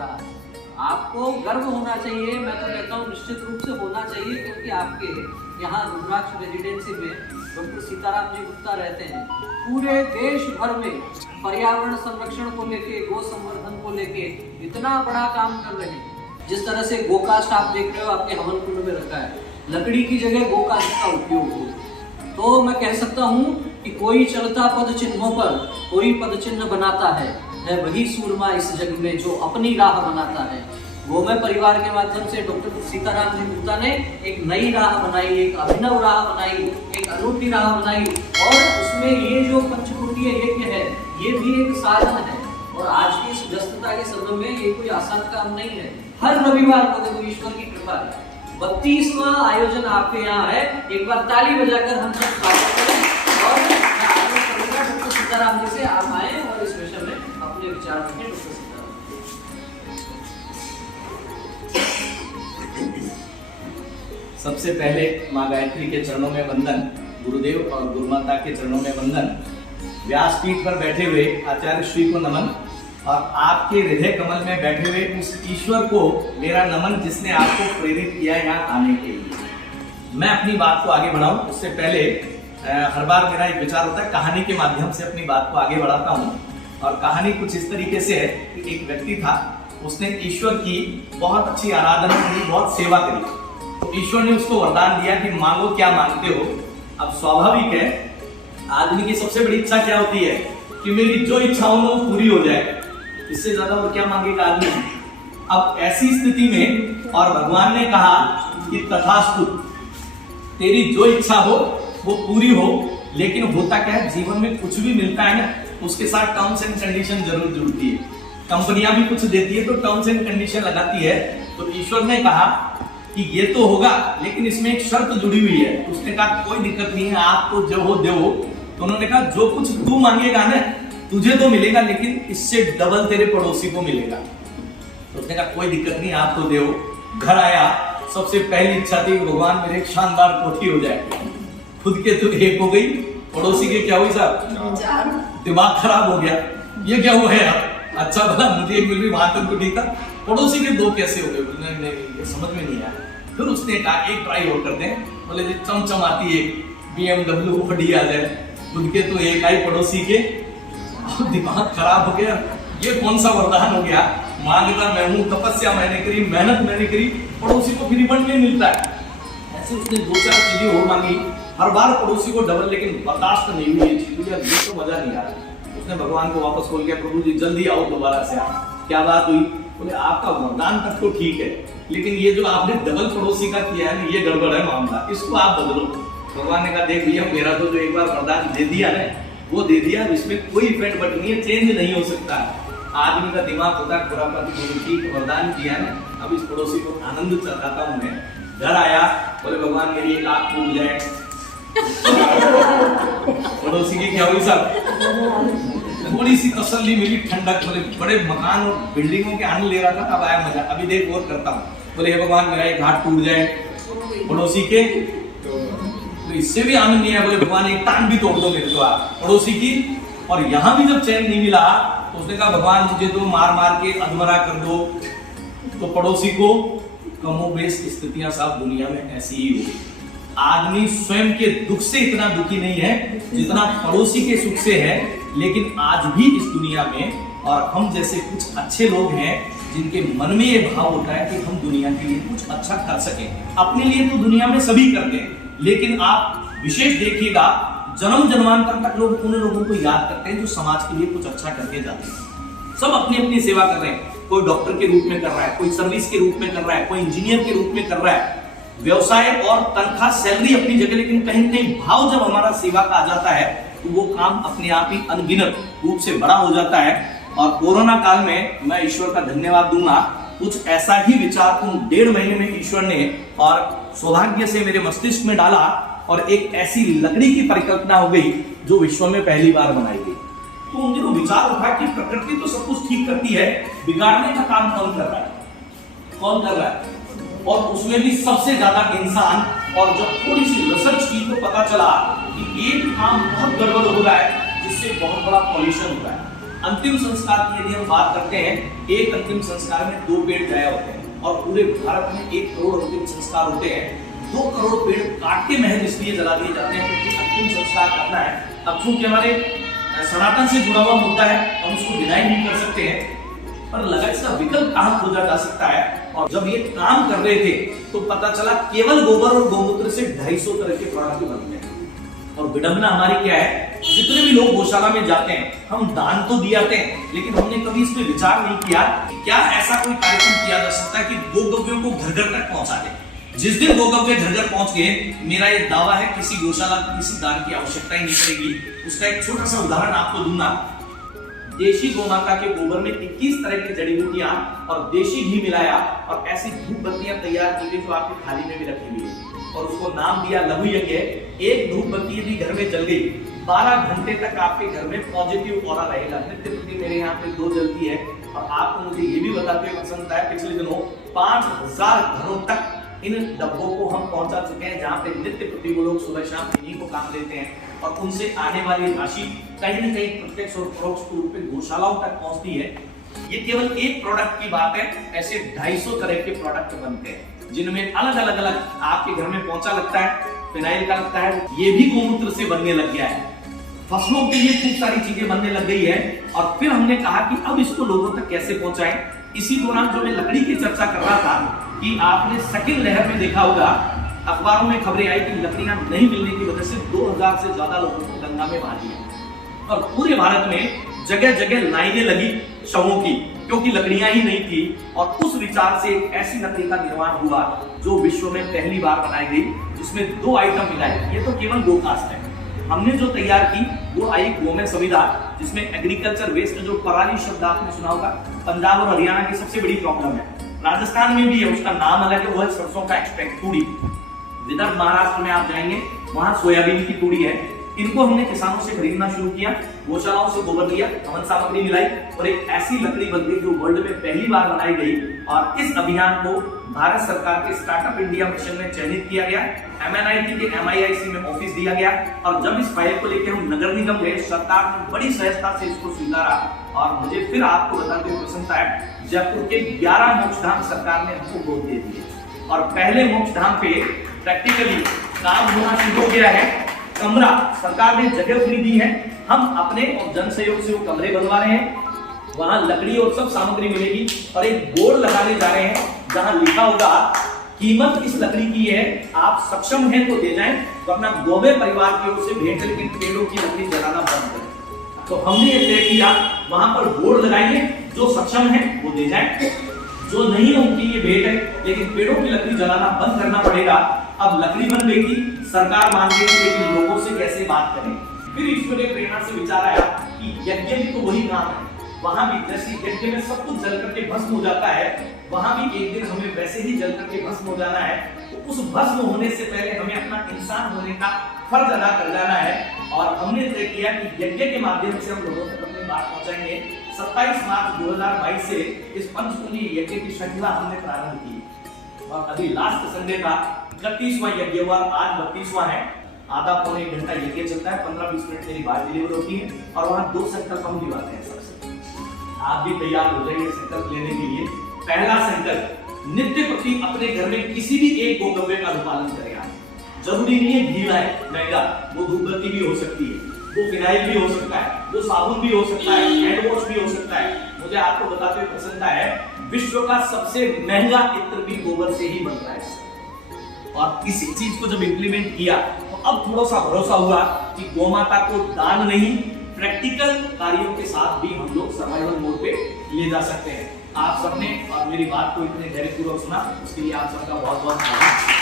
रहा है। आपको गर्व होना चाहिए, मैं तो कहता हूँ निश्चित रूप से होना चाहिए, क्योंकि आपके यहाँ रुद्राक्ष रेजिडेंसी में डॉक्टर सीताराम जी गुप्ता रहते हैं। पूरे देश भर में पर्यावरण संरक्षण को लेके, गो संवर्धन को लेके इतना बड़ा काम कर रहे हैं। जिस तरह से गोकास्ट आप देख रहे हो आपके हवन कुंड में रखा है, लकड़ी की जगह गोकास्ट का उपयोग हो, तो मैं कह सकता हूँ कि कोई चलता पद चिन्हों पर कोई पद चिन्ह बनाता है वही सूरमा इस जग में जो अपनी राह बनाता है। गोमय परिवार के माध्यम से डॉक्टर सीताराम जी गुप्ता ने एक नई राह बनाई, एक अभिनव राह बनाई, एक अनूठी राह बनाई, और उसमें ये जो पंचकोटीय यज्ञ है ये भी एक साधन है। और आज की इस व्यस्तता के समय में ये कोई आसान काम नहीं है। हर रविवार को देखो ईश्वर की कृपा है 32वां आयोजन आपके यहाँ है। एक बार ताली बजाकर हम सब स्वागत करें, और मैं आग्रह करूंगा डॉक्टर सीताराम जी से आप आए और इस विषय में अपने विचार रखें। डॉक्टर सीताराम, सबसे पहले माँ गायत्री के चरणों में वंदन, गुरुदेव और गुरुमाता के चरणों में वंदन, व्यासपीठ पर बैठे हुए आचार्य श्री को नमन, और आपके हृदय कमल में बैठे हुए उस ईश्वर को मेरा नमन जिसने आपको प्रेरित किया यहाँ आने के लिए। मैं अपनी बात को आगे बढ़ाऊं उससे पहले हर बार मेरा एक विचार होता है कहानी के माध्यम से अपनी बात को आगे बढ़ाता हूँ। और कहानी कुछ इस तरीके से है कि एक व्यक्ति था, उसने ईश्वर की बहुत अच्छी आराधना करी, बहुत सेवा करी, तो ईश्वर ने उसको वरदान दिया कि मांगो क्या मांगते हो। अब स्वाभाविक है, आदमी की सबसे बड़ी इच्छा क्या होती है कि मेरी जो इच्छा हो वो पूरी हो जाए, इससे ज्यादा और क्या मांगेगा आदमी। अब ऐसी स्थिति में और भगवान ने कहा कि तथास्तु, तेरी जो इच्छा हो वो पूरी हो। लेकिन होता क्या है, जीवन में कुछ भी मिलता है ना उसके साथ टर्म्स एंड कंडीशन जरूर जुड़ती है। कंपनियां भी कुछ देती है तो टर्म्स एंड कंडीशन लगाती है। तो ईश्वर ने कहा कि ये तो होगा लेकिन इसमें एक शर्त जुड़ी हुई है। उसने कहा कोई दिक्कत नहीं है, आप तो जो हो दो। तो उन्होंने कहा जो कुछ तू मांगेगा ना तुझे तो मिलेगा, लेकिन इससे डबल तेरे पड़ोसी को मिलेगा। तो उसने कहा कोई दिक्कत नहीं, आप तो दो। घर आया, सबसे पहली इच्छा थी भगवान मेरे एक शानदार कोठी हो जाए। खुद के तो एक हो गई, पड़ोसी के क्या हुई साहब, दिमाग खराब हो गया, ये क्या हुआ है यार, अच्छा भला मुझे एक मिल रही वहां तक तो ठीक था, पड़ोसी के दो कैसे हो गए, नहीं समझ में नहीं आया। फिर उसने कहा एक ट्राई और करते हैं, बोले जी चमचमाती एक BMW बड़ी आ जाए, खुद के तो एक आई पड़ोसी के। दिमाग खराब हो गया, ये कौन सा वरदान हो गया, मांगता मैं हूं, तपस्या मैंने करी, मेहनत मैंने करी, पड़ोसी को फिर रिबन नहीं मिलता है। ऐसे उसने 2-4 चीजें और मांगी, हर बार पड़ोसी को डबल, लेकिन बर्दाश्त नहीं हुई ये चीज, यार ये तो मजा नहीं आ रहा। उसने भगवान को वापस बोल गया, प्रभु जी जल्दी आओ दोबारा से आप। क्या बात हुई, बोले आपका वरदान तक तो ठीक है, लेकिन ये जो आपने डबल पड़ोसी का किया है ये गड़बड़ है मामला, इसको आप बदलो। भगवान ने कहा देख भैया मेरा तो जो एक बार वरदान दे दिया ना वो दे दिया, इसमें कोई इफेक्ट बट नहीं है, चेंज नहीं हो सकता। आदमी का दिमाग होता है खुरापाती, वरदान किया ना, अब इस पड़ोसी को आनंद चढ़ाता हूं मैं। घर आया, बोले भगवान मेरी एक आंख टूट जाए। पड़ोसी की क्या हुई साहब, थोड़ी सी तसल्ली मिली, ठंडक, बोले बड़े मकान और बिल्डिंगों के आनंद ले रहा था, अब आया मजा, अभी देख और करता हूँ। बोले हे भगवान मेरा एक हाथ टूट जाए, पड़ोसी के तो इससे भी आनंद नहीं है, बोले भगवान एक टांग भी तोड़ दो मेरे को आप, पड़ोसी की। और यहां भी जब चैन नहीं मिला तो उसने कहा भगवान मुझे तो मार मार के अधमरा कर दो, तो पड़ोसी को। कमोबेश स्थितियां साहब दुनिया में ऐसी ही हुई। आदमी स्वयं के दुख से इतना दुखी नहीं है जितना पड़ोसी के सुख से है। लेकिन आज भी इस दुनिया में और हम जैसे कुछ अच्छे लोग हैं जिनके मन में ये भाव होता है कि हम दुनिया के लिए कुछ अच्छा कर सकें। अपने लिए तो दुनिया में सभी करते हैं, लेकिन आप विशेष देखिएगा जन्म जन्मांतर तक लोग उन लोगों को याद करते हैं जो समाज के लिए कुछ अच्छा करके जाते हैं। सब अपनी अपनी सेवा कर रहे हैं, कोई डॉक्टर के रूप में कर रहा है, कोई सर्विस के रूप में कर रहा है, कोई इंजीनियर के रूप में कर रहा है, व्यवसाय और तनख्वाह सैलरी अपनी जगह, लेकिन कहीं न कहीं भाव जब हमारा सेवा का आ जाता है तो वो काम अपने आप ही अनगिनत रूप से बड़ा हो जाता है। और कोरोना काल में मैं ईश्वर का धन्यवाद दूंगा, कुछ ऐसा ही विचार उन 1.5 महीने में ईश्वर ने और सौभाग्य से मेरे मस्तिष्क में डाला, और एक ऐसी लकड़ी की परिकल्पना हो गई जो विश्व में पहली बार बनाई गई। तो उन दिनों विचार उठा कि प्रकृति तो सब कुछ ठीक करती है, बिगाड़ने का काम कौन कर रहा है, कौन कर रहा है, और उसमें भी सबसे ज्यादा इंसान। और जब थोड़ी सी रिसर्च की तो पता चला कि एक काम बहुत गड़बड़ हो रहा है जिससे बहुत बड़ा पॉल्यूशन हो रहा है। अंतिम संस्कार की यदि हम बात करते हैं, एक अंतिम संस्कार में 2 पेड़ गाया होते हैं और पूरे भारत में 1 करोड़ अंतिम संस्कार होते हैं। 2 करोड़ पेड़ काट के महज इसलिए जला दिए जाते हैं क्योंकि अंतिम संस्कार करना है। अब चूंकि हमारे सनातन से जुड़ा हुआ मुद्दा है, हम उसको डिनाई नहीं कर सकते हैं, पर लगा इसका विकल्प कहां खोजा जा सकता है। और जब ये काम कर रहे थे तो पता चला केवल गोबर और गौमूत्र से 250 तरह के प्रोडक्ट बनते हैं। और विडंबना हमारी क्या है, जितने भी लोग गौशाला में जाते हैं, हम दान तो दिए आते हैं, लेकिन हमने कभी इस पे विचार नहीं किया क्या ऐसा कोई कार्यक्रम किया जा सकता है कि गोगव्यों को घर घर तक पहुंचा दे। जिस दिन गोगव्य घर घर पहुंच गए, मेरा ये दावा है किसी गौशाला को किसी दान की आवश्यकता ही नहीं पड़ेगी। उसका एक छोटा सा उदाहरण आपको दूंगा। देशी गोमाता के गोबर में 21 तरह की जड़ी बूटियां और देशी घी मिलाया और ऐसी धूप बत्तियां तैयार की गई जो आपकी थाली में भी रखी हुई है और उसको नाम दिया लघु यज्ञ। एक धूप बत्ती यदि घर में जल गई, 12 घंटे तक आपके घर में पॉजिटिव ऑरा रहेगा। नित्य प्रति मेरे यहाँ पे 2 जलती है और आपको मुझे ये भी बताते हुए पसंद है, पिछले दिनों 5000 घरों तक इन डब्बों को हम पहुंचा चुके हैं जहां पे नित्य प्रति वो लोग सुबह शाम इन्हीं को काम लेते हैं और उनसे आने वाली राशि कहीं न कहीं प्रत्यक्ष और परोक्ष रूप में गौशालाओं तक पहुंचती है। ये केवल एक प्रोडक्ट की बात है, ऐसे 250 तरह के प्रोडक्ट बनते हैं जिनमें अलग अलग आपके घर में पहुंचा लगता है, फिनाइल का लगता है, ये भी गौमूत्र से बनने लग गया है। फसलों के लिए खूब सारी चीजें बनने लग गई है और फिर हमने कहा कि अब इसको लोगों तक कैसे पहुंचाएं। इसी दौरान जो मैं लकड़ी की चर्चा कर रहा था कि आपने सेकंड लहर में देखा होगा, अखबारों में खबरें आई कि लकड़ियां नहीं मिलने की वजह से 2000 से ज्यादा लोगों को गंगा में बहा दिया और पूरे भारत में जगह जगह लाइनें लगी शवों की, क्योंकि लकड़ियां ही नहीं थी। और उस विचार से ऐसी लकड़ी का निर्माण हुआ जो विश्व में पहली बार बनाई गई, जिसमें 2 आइटम मिलाए। ये तो केवल गोकास्ट है। हमने जो तैयार की वो आई गोमेन संविदा, जिसमें एग्रीकल्चर वेस्ट, जो पराली शब्द आपने सुना होगा, पंजाब और हरियाणा की सबसे बड़ी प्रॉब्लम है। राजस्थान में भी है, उसका नाम अलग है, वो है सरसों का एक्सट्रैक्ट, तूड़ी। विदर्भ महाराष्ट्र में आप जाएंगे, वहां सोयाबीन की तूड़ी है। इनको हमने किसानों से खरीदना शुरू किया, गौशालाओं से गोबर लिया, हवन सामग्री मिलाई और एक ऐसी लकड़ी बन गई जो वर्ल्ड में पहली बार बनाई गई। और इस अभियान को भारत सरकार के स्टार्टअप इंडिया मिशन में चयनित किया गया, MNIT के MIIC में ऑफिस दिया गया और जब इस फाइल को लेकर हम नगर निगम गए, सरकार ने बड़ी सहजता से इसको स्वीकारा। और मुझे फिर आपको बताते हुए प्रसन्नता है, जयपुर के 11 मोक्षधाम सरकार ने हमको गोद दे दिए और पहले मोक्षधाम पे प्रैक्टिकली काम होना शुरू हो गया है। कमरा सरकार ने जगह खरीदी है, हम अपने और जन सहयोग से वो कमरे बनवा रहे हैं, वहां लकड़ी और सब सामग्री मिलेगी और एक बोर्ड लगाने जा रहे हैं जहां लिखा होगा कीमत इस लकड़ी की है, आप सक्षम हैं तो दे जाएं, वरना गोबे परिवार की ओर से भेंट लेकिन पेड़ों की लकड़ी जलाना बंद करें। तो हमने ये तय किया, वहां पर बोर्ड लगाएंगे, जो सक्षम है वो दे जाएं, जो नहीं उनकी ये भेंट है लेकिन पेड़ों की लकड़ी जलाना बंद करना पड़ेगा। अब लकड़ी बन गई थी, सरकार मान गई, लेकिन लोगों से कैसे बात करें। फिर ईश्वरीय प्रेरणा से विचार आया कि यज्ञ भी तो वही काम है, वहां भी जैसे यज्ञ में सब कुछ जल करके भस्म हो जाता है, वहां भी एक दिन हमें वैसे ही जल करके भस्म हो जाना है। तो उस भस्म होने से पहले हमें अपना इंसान होने का फर्ज अदा कर जाना है और हमने तय किया कि यज्ञ के माध्यम से हम लोगों तक अपनी बात पहुंचाएंगे। 27 मार्च 2022 से इस पंचकुंडी यज्ञ की श्रृंखला हमने प्रारंभ की और अभी लास्ट संडे का 31वां यज्ञ हुआ, आज 32वां है। आधा पौने 1 घंटा यज्ञ चलता है, 15-20 मिनट मेरी बात डिलीवर होती है और वहां 2 संकल्प हम दिवाते हैं सबसे। आप भी तैयार हो जाइए संकल्प लेने के लिए। पहला संकल्प, नित्य प्रति अपने घर में किसी भी एक गोगव्य का अनुपालन करेगा। जरूरी नहीं है घी लाए महंगा, वो धूपबत्ती भी हो सकती है, वो फिनाइल भी हो सकता है, वो साबुन भी हो सकता है, हैंड वॉश भी हो सकता है। मुझे आपको बताते हुए प्रसन्नता है, विश्व का सबसे महंगा इत्र भी गोबर से ही बनता है। और इसी चीज को जब इंप्लीमेंट किया तो अब थोड़ा सा भरोसा हुआ कि गोमाता को दान नहीं, प्रैक्टिकल कार्यों के साथ भी हम लोग सर्वाइवल मोड पे ले जा सकते हैं। आप सबने और मेरी बात को इतने धैर्यपूर्वक सुना, उसके लिए आप सबका बहुत बहुत धन्यवाद।